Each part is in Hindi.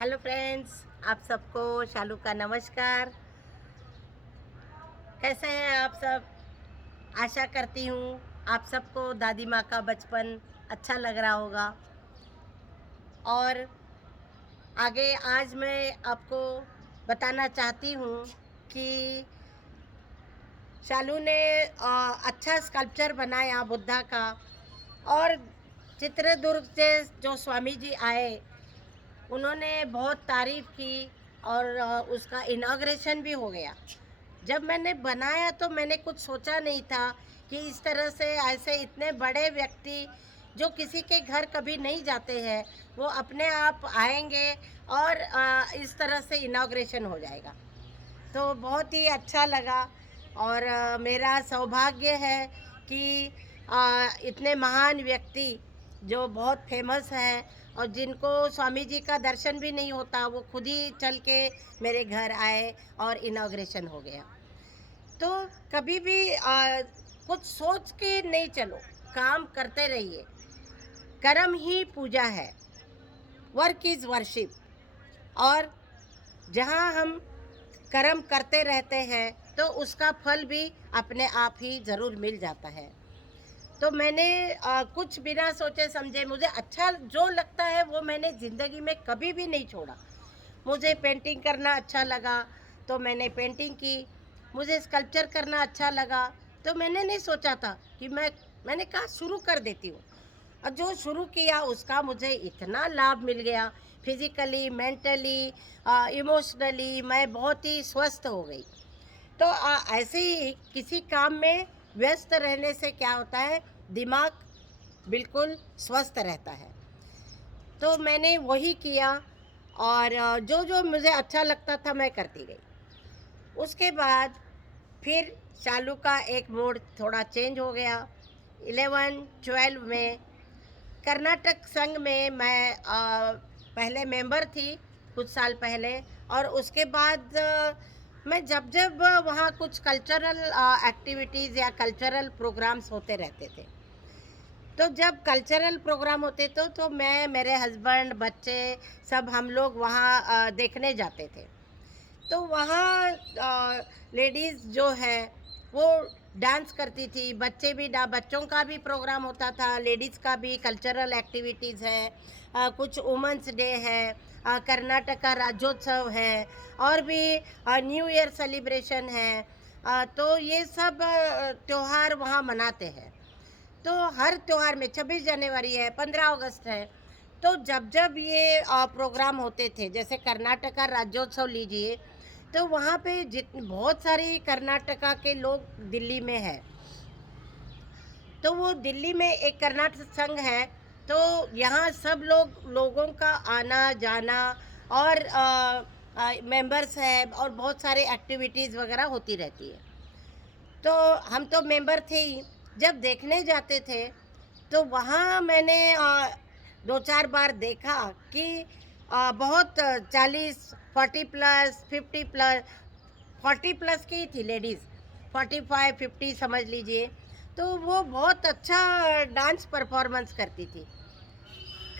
हेलो फ्रेंड्स, आप सबको शालू का नमस्कार। कैसे हैं आप सब? आशा करती हूँ आप सबको दादी माँ का बचपन अच्छा लग रहा होगा। और आगे आज मैं आपको बताना चाहती हूँ कि शालू ने अच्छा स्कल्पचर बनाया बुद्धा का। और चित्रदुर्ग से जो स्वामी जी आए, उन्होंने बहुत तारीफ़ की और उसका इनाग्रेशन भी हो गया। जब मैंने बनाया तो मैंने कुछ सोचा नहीं था कि इस तरह से ऐसे इतने बड़े व्यक्ति जो किसी के घर कभी नहीं जाते हैं, वो अपने आप आएंगे और इस तरह से इनाग्रेशन हो जाएगा। तो बहुत ही अच्छा लगा। और मेरा सौभाग्य है कि इतने महान व्यक्ति जो बहुत फेमस हैं और जिनको स्वामी जी का दर्शन भी नहीं होता, वो खुद ही चल के मेरे घर आए और इनाग्रेशन हो गया। तो कभी भी कुछ सोच के नहीं चलो, काम करते रहिए। कर्म ही पूजा है, वर्क इज़ वर्शिप। और जहाँ हम कर्म करते रहते हैं तो उसका फल भी अपने आप ही ज़रूर मिल जाता है। तो मैंने कुछ बिना सोचे समझे, मुझे अच्छा जो लगता है वो मैंने ज़िंदगी में कभी भी नहीं छोड़ा। मुझे पेंटिंग करना अच्छा लगा तो मैंने पेंटिंग की। मुझे स्कल्पचर करना अच्छा लगा तो मैंने नहीं सोचा था कि मैंने कहा शुरू कर देती हूँ। और जो शुरू किया उसका मुझे इतना लाभ मिल गया, फिजिकली, मेंटली, इमोशनली मैं बहुत ही स्वस्थ हो गई। तो ऐसे ही किसी काम में व्यस्त रहने से क्या होता है, दिमाग बिल्कुल स्वस्थ रहता है। तो मैंने वही किया और जो जो मुझे अच्छा लगता था मैं करती गई। उसके बाद फिर शालू का एक मोड थोड़ा चेंज हो गया। 11-12 में कर्नाटक संघ में मैं पहले मेंबर थी कुछ साल पहले। और उसके बाद मैं जब जब वहाँ कुछ कल्चरल एक्टिविटीज़ या कल्चरल प्रोग्राम्स होते रहते थे, तो जब कल्चरल प्रोग्राम होते तो मैं, मेरे हस्बैंड, बच्चे, सब हम लोग वहाँ देखने जाते थे। तो वहाँ लेडीज़ जो है वो डांस करती थी, बच्चे भी बच्चों का भी प्रोग्राम होता था, लेडीज़ का भी कल्चरल एक्टिविटीज़ है। कुछ वुमेंस डे है, कर्नाटक का राज्योत्सव है, और भी न्यू ईयर सेलिब्रेशन है। तो ये सब त्योहार वहाँ मनाते हैं। तो हर त्योहार में 26 जनवरी है, 15 अगस्त है। तो जब जब ये प्रोग्राम होते थे, जैसे कर्नाटक का राज्योत्सव लीजिए, तो वहाँ पे बहुत सारी कर्नाटका के लोग दिल्ली में है। तो वो दिल्ली में एक कर्नाटक संघ है। तो यहाँ सब लोगों का आना जाना और मेंबर्स है और बहुत सारे एक्टिविटीज़ वगैरह होती रहती है। तो हम तो मेंबर थे ही। जब देखने जाते थे तो वहाँ मैंने 2-4 बार देखा कि बहुत 40, 40 प्लस, 50 प्लस, 40 प्लस की थी लेडीज़, 45, 50 समझ लीजिए। तो वो बहुत अच्छा डांस परफॉर्मेंस करती थी।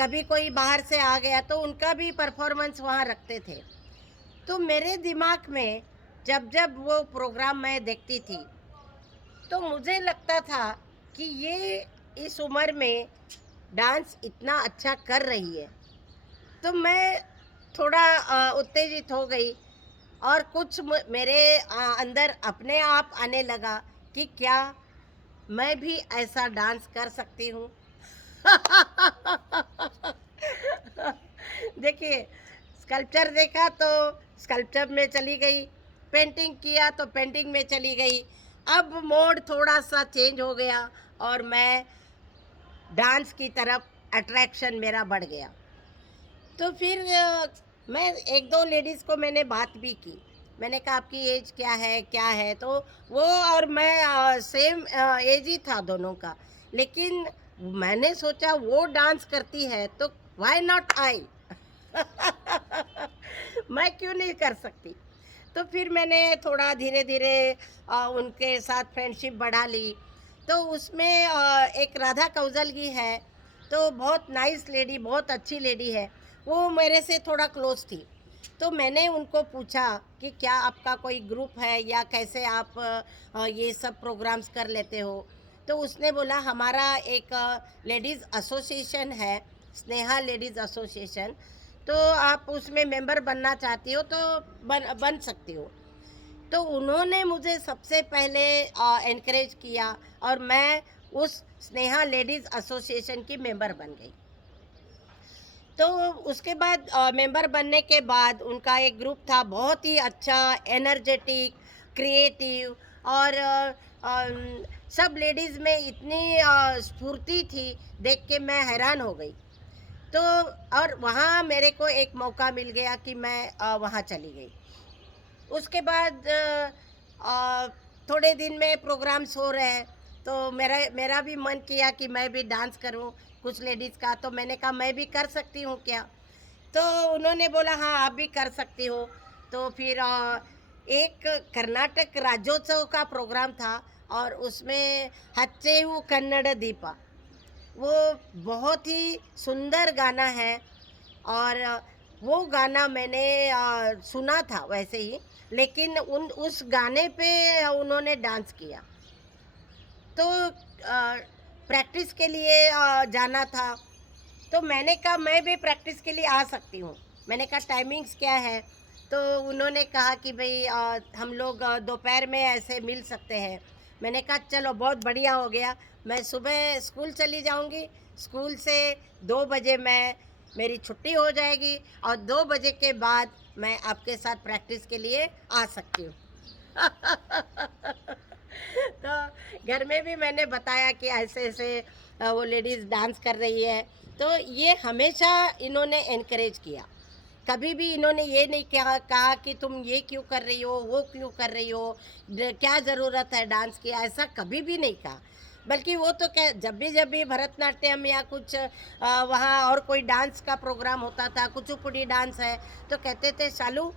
कभी कोई बाहर से आ गया तो उनका भी परफॉर्मेंस वहाँ रखते थे। तो मेरे दिमाग में जब जब वो प्रोग्राम मैं देखती थी तो मुझे लगता था कि ये इस उम्र में डांस इतना अच्छा कर रही है। तो मैं थोड़ा उत्तेजित हो गई और कुछ मेरे अंदर अपने आप आने लगा कि क्या मैं भी ऐसा डांस कर सकती हूँ। देखिए, स्कल्पचर देखा तो स्कल्पचर में चली गई, पेंटिंग किया तो पेंटिंग में चली गई। अब मोड थोड़ा सा चेंज हो गया और मैं डांस की तरफ अट्रैक्शन मेरा बढ़ गया। तो फिर मैं एक दो लेडीज़ को मैंने बात भी की। मैंने कहा आपकी एज क्या है, क्या है? तो वो और मैं सेम एज ही था दोनों का। लेकिन मैंने सोचा वो डांस करती है तो व्हाई नॉट आई? मैं क्यों नहीं कर सकती? तो फिर मैंने थोड़ा धीरे-धीरे उनके साथ फ्रेंडशिप बढ़ा ली। तो उसमें एक राधा कौजलगी है, तो बहुत नाइस लेडी, बहुत अच्छी लेडी है। वो मेरे से थोड़ा क्लोज थी। तो मैंने उनको पूछा कि क्या आपका कोई ग्रुप है या कैसे आप ये सब प्रोग्राम्स कर लेते हो? तो उसने बोला हमारा एक लेडीज़ एसोसिएशन है, स्नेहा लेडीज़ एसोसिएशन, तो आप उसमें मेंबर बनना चाहती हो तो बन बन सकती हो। तो उन्होंने मुझे सबसे पहले एनकरेज किया और मैं उस स्नेहा लेडीज़ एसोसिएशन की मेंबर बन गई। तो उसके बाद मेंबर बनने के बाद उनका एक ग्रुप था बहुत ही अच्छा, एनर्जेटिक, क्रिएटिव और सब लेडीज़ में इतनी स्फूर्ति थी, देख के मैं हैरान हो गई। तो और वहाँ मेरे को एक मौका मिल गया कि मैं वहाँ चली गई। उसके बाद थोड़े दिन में प्रोग्राम्स हो रहे हैं, तो मेरा मेरा भी मन किया कि मैं भी डांस करूं कुछ लेडीज़ का, तो मैंने कहा मैं भी कर सकती हूँ क्या? तो उन्होंने बोला हाँ आप भी कर सकती हो। तो फिर एक कर्नाटक राज्योत्सव का प्रोग्राम था और उसमें हच्चेऊ कन्नड़ दीपा, वो बहुत ही सुंदर गाना है। और वो गाना मैंने सुना था वैसे ही, लेकिन उन उस गाने पे उन्होंने डांस किया। तो प्रैक्टिस के लिए जाना था, तो मैंने कहा मैं भी प्रैक्टिस के लिए आ सकती हूँ। मैंने कहा टाइमिंग्स क्या है? तो उन्होंने कहा कि भई हम लोग दोपहर में ऐसे मिल सकते हैं। मैंने कहा चलो बहुत बढ़िया हो गया, मैं सुबह स्कूल चली जाऊँगी, स्कूल से 2 बजे मेरी छुट्टी हो जाएगी और 2 बजे के बाद मैं आपके साथ प्रैक्टिस के लिए आ सकती हूँ। तो घर में भी मैंने बताया कि ऐसे-ऐसे वो लेडीज़ डांस कर रही है, तो ये हमेशा इन्होंने एनकरेज किया। कभी भी इन्होंने ये नहीं कहा कि तुम ये क्यों कर रही हो, वो क्यों कर रही हो, क्या ज़रूरत है डांस की, ऐसा कभी भी नहीं कहा। बल्कि वो तो जब भी भरतनाट्यम या कुछ वहाँ और कोई डांस का प्रोग्राम होता था, कुचिपुड़ी डांस है, तो कहते थे शालू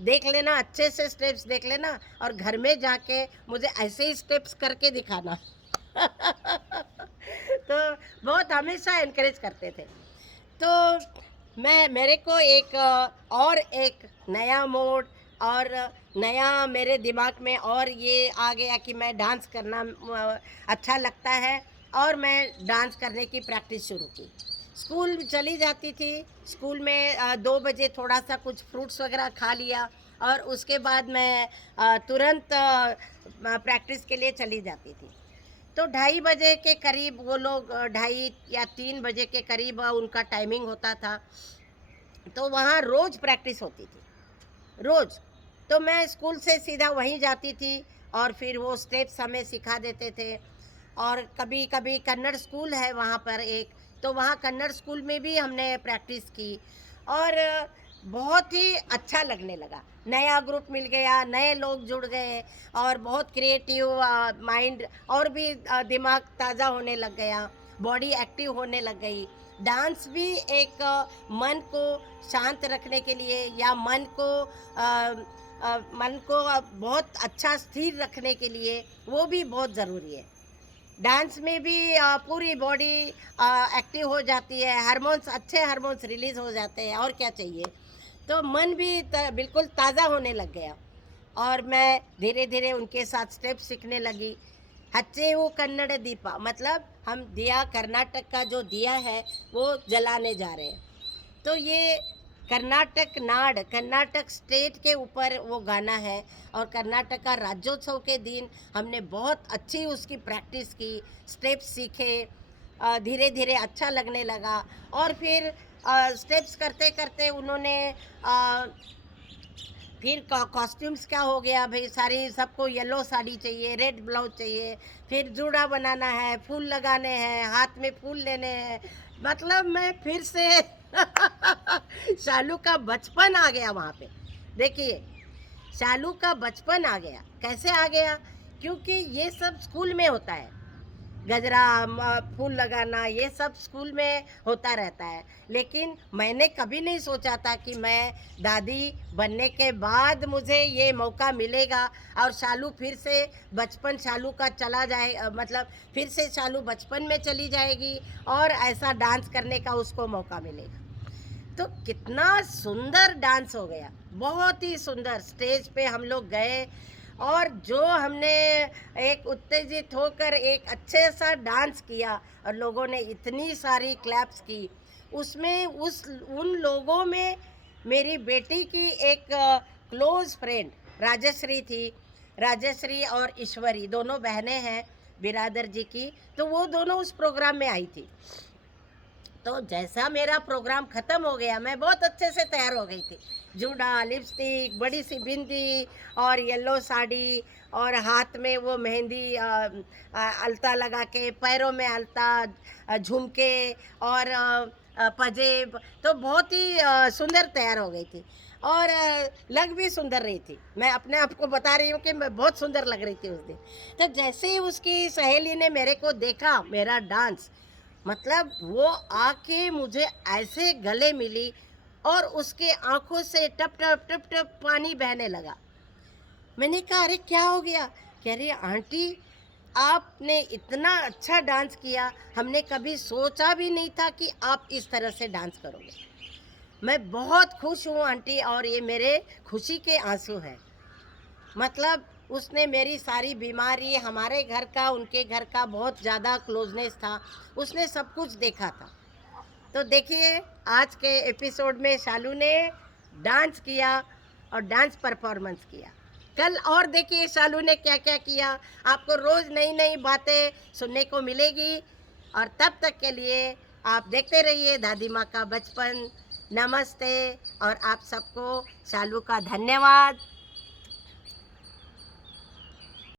देख लेना, अच्छे से स्टेप्स देख लेना और घर में जाके मुझे ऐसे ही स्टेप्स करके दिखाना। तो बहुत हमेशा एनकरेज करते थे। तो मेरे को एक और एक नया मोड़ और नया मेरे दिमाग में और ये आ गया कि मैं डांस करना अच्छा लगता है और मैं डांस करने की प्रैक्टिस शुरू की। स्कूल चली जाती थी, स्कूल में 2 बजे थोड़ा-सा कुछ फ्रूट्स वगैरह खा लिया और उसके बाद मैं तुरंत प्रैक्टिस के लिए चली जाती थी। तो 2:30 बजे के करीब वो लोग 2:30 या 3 बजे के करीब उनका टाइमिंग होता था, तो वहाँ रोज़ प्रैक्टिस होती थी, रोज़। तो मैं स्कूल से सीधा वहीं जाती थी और फिर वो स्टेप्स हमें सिखा देते थे। और कभी-कभी कन्नड़ स्कूल है वहाँ पर एक, तो वहाँ कन्नड़ स्कूल में भी हमने प्रैक्टिस की और बहुत ही अच्छा लगने लगा। नया ग्रुप मिल गया, नए लोग जुड़ गए और बहुत क्रिएटिव माइंड और भी दिमाग ताज़ा होने लग गया, बॉडी एक्टिव होने लग गई। डांस भी एक मन को शांत रखने के लिए या मन को बहुत अच्छा स्थिर रखने के लिए वो भी बहुत ज़रूरी है। डांस में भी पूरी बॉडी एक्टिव हो जाती है, हार्मोन्स अच्छे हार्मोन्स रिलीज़ हो जाते हैं और क्या चाहिए। तो मन भी बिल्कुल ताज़ा होने लग गया और मैं धीरे-धीरे उनके साथ स्टेप सीखने लगी। हच्चेऊ कन्नड़ दीपा मतलब हम दिया, कर्नाटक का जो दिया है वो जलाने जा रहे हैं। तो ये कर्नाटक स्टेट के ऊपर वो गाना है और कर्नाटक का राज्योत्सव के दिन हमने बहुत अच्छी उसकी प्रैक्टिस की, स्टेप्स सीखे, धीरे धीरे अच्छा लगने लगा। और फिर स्टेप्स करते करते उन्होंने फिर कॉस्ट्यूम्स क्या हो गया भाई, सारी सबको येलो साड़ी चाहिए, रेड ब्लाउज चाहिए, फिर जूड़ा बनाना है, फूल लगाने हैं, हाथ में फूल लेने हैं। मतलब मैं फिर से शालू का बचपन आ गया वहाँ पे। देखिए, शालू का बचपन आ गया। कैसे आ गया? क्योंकि ये सब स्कूल में होता है। गजरा फूल लगाना ये सब स्कूल में होता रहता है, लेकिन मैंने कभी नहीं सोचा था कि मैं दादी बनने के बाद मुझे ये मौका मिलेगा और शालू फिर से बचपन शालू का चला जाए, मतलब फिर से शालू बचपन में चली जाएगी और ऐसा डांस करने का उसको मौका मिलेगा। तो कितना सुंदर डांस हो गया, बहुत ही सुंदर। स्टेज पे हम लोग गए और जो हमने एक उत्तेजित होकर एक अच्छे सा डांस किया और लोगों ने इतनी सारी क्लैप्स की, उसमें उस उन लोगों में मेरी बेटी की एक क्लोज फ्रेंड राजश्री थी। राजश्री और ईश्वरी दोनों बहनें हैं बिरादर जी की, तो वो दोनों उस प्रोग्राम में आई थी। तो जैसा मेरा प्रोग्राम ख़त्म हो गया, मैं बहुत अच्छे से तैयार हो गई थी। जूड़ा, लिपस्टिक, बड़ी सी बिंदी और येलो साड़ी और हाथ में वो मेहंदी अलता लगा के, पैरों में अलता, झुमके और पजेब, तो बहुत ही सुंदर तैयार हो गई थी और लग भी सुंदर रही थी। मैं अपने आप को बता रही हूँ कि मैं बहुत सुंदर लग रही थी उस दिन। तो जैसे ही उसकी सहेली ने मेरे को देखा, मेरा डांस, मतलब वो आके मुझे ऐसे गले मिली और उसके आंखों से टप टप टप टप पानी बहने लगा। मैंने कहा अरे क्या हो गया? कह रही आंटी, आपने इतना अच्छा डांस किया, हमने कभी सोचा भी नहीं था कि आप इस तरह से डांस करोगे। मैं बहुत खुश हूँ आंटी और ये मेरे खुशी के आंसू हैं। मतलब उसने मेरी सारी बीमारी, हमारे घर का उनके घर का बहुत ज़्यादा क्लोजनेस था, उसने सब कुछ देखा था। तो देखिए आज के एपिसोड में शालू ने डांस किया और डांस परफॉर्मेंस किया। कल और देखिए शालू ने क्या क्या किया। आपको रोज़ नई नई बातें सुनने को मिलेगी और तब तक के लिए आप देखते रहिए दादी माँ का बचपन। नमस्ते और आप सबको शालू का धन्यवाद।